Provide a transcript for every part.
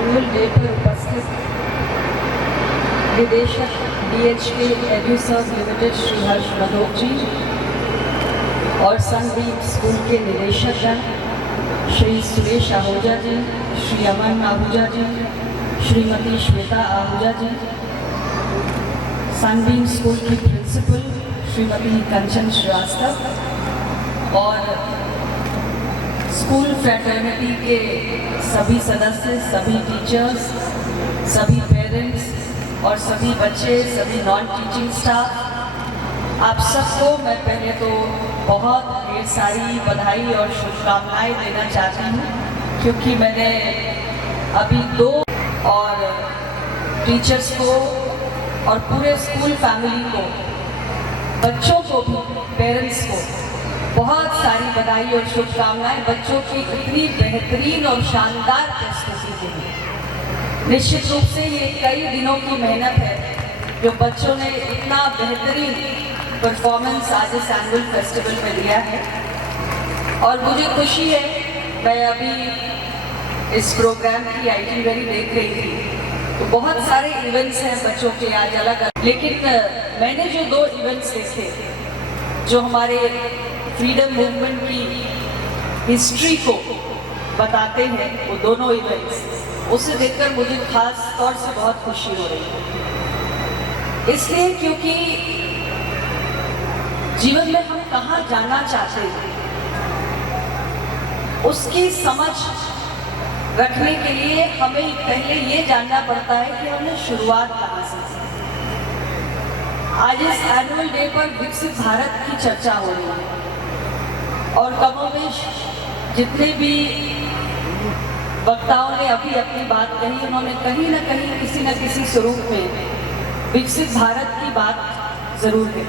Annual day पर उपस्थित निदेशक DHK एड्यूसर्व लिमिटेड श्री हर्ष बदोक जी और सनबीम स्कूल के निदेशकगण श्री सुरेश आहूजा जी, श्री अमन आहूजा जी, श्रीमती श्वेता आहूजा जी, सनबीम स्कूल की प्रिंसिपल श्रीमती कंचन श्रीवास्तव और स्कूल फ्रेटर्निटी के सभी सदस्य, सभी टीचर्स, सभी पेरेंट्स और सभी बच्चे, सभी नॉन टीचिंग स्टाफ, आप सबको मैं पहले तो बहुत ढेर सारी बधाई और शुभकामनाएं देना चाहती हूँ, क्योंकि मैंने अभी 2 और टीचर्स को और पूरे स्कूल फैमिली को, बच्चों को भी, पेरेंट्स को बहुत सारी बधाई और शुभकामनाएं बच्चों की इतनी बेहतरीन और शानदार प्रस्तुति के लिए। निश्चित रूप से ये कई दिनों की मेहनत है जो बच्चों ने इतना बेहतरीन परफॉर्मेंस आज इस एनुअल फेस्टिवल में दिया है और मुझे खुशी है। मैं अभी इस प्रोग्राम की आइटिनरी देख रही थी तो बहुत सारे इवेंट्स हैं बच्चों के आज अलग अलग, लेकिन मैंने जो 2 इवेंट्स देखे जो हमारे फ्रीडम मूवमेंट की हिस्ट्री को बताते हैं, वो दोनों इवेंट्स, उसे देखकर मुझे खास तौर से बहुत खुशी हो रही है। इसलिए क्योंकि जीवन में हम कहाँ जाना चाहते हैं उसकी समझ रखने के लिए हमें पहले ये जानना पड़ता है कि हमने शुरुआत कहाँ से की। आज इस एनुअल डे पर विकसित भारत की चर्चा हो रही है और कमोबेश जितने भी वक्ताओं ने अभी अपनी बात कही, उन्होंने कहीं ना कहीं किसी न किसी स्वरूप में विकसित भारत की बात जरूर की।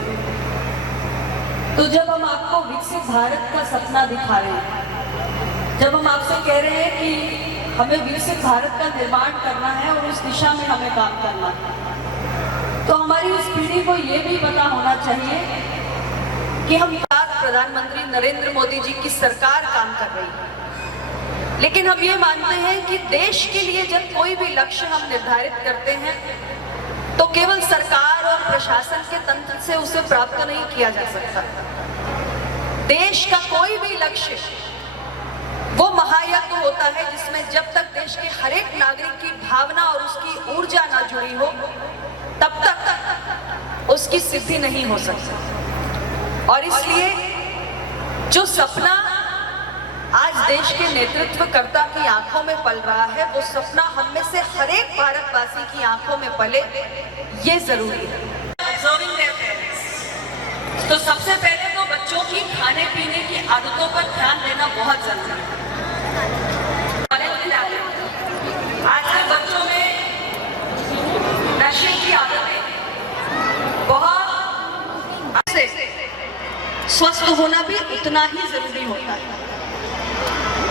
तो जब हम आपको विकसित भारत का सपना दिखा रहे हैं, जब हम आपसे कह रहे हैं कि हमें विकसित भारत का निर्माण करना है और उस दिशा में हमें काम करना है, तो हमारी उस पीढ़ी को ये भी पता होना चाहिए कि हम प्रधानमंत्री नरेंद्र मोदी जी की सरकार काम कर रही है। लेकिन हम ये मानते हैं कि देश के लिए जब कोई भी लक्ष्य हम निर्धारित करते हैं तो केवल सरकार और प्रशासन के तंत्र से उसे प्राप्त नहीं किया जा सकता। देश का कोई भी लक्ष्य वो महायज्ञ होता है जिसमें जब तक देश के हर एक नागरिक की भावना और उसकी ऊर्जा ना जुड़ी हो तब तक उसकी सिद्धि नहीं हो सकती। और इसलिए जो सपना आज देश के नेतृत्वकर्ता की आंखों में पल रहा है, वो सपना हम में से हर एक भारतवासी की आंखों में पले, ये जरूरी है। तो सबसे पहले तो बच्चों की खाने पीने की आदतों पर ध्यान देना बहुत जरूरी है। आजकल बच्चों में नशे की आदतें बहुत, स्वस्थ होना भी उतना ही जरूरी होता है।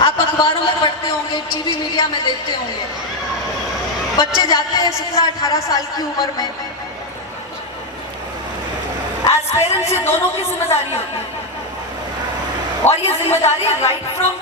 आप अखबारों में पढ़ते होंगे, टीवी मीडिया में देखते होंगे, बच्चे जाते हैं 17-18 साल की उम्र में। एज पेरेंट्स ये दोनों की जिम्मेदारी होती है और ये जिम्मेदारी राइट फ्रॉम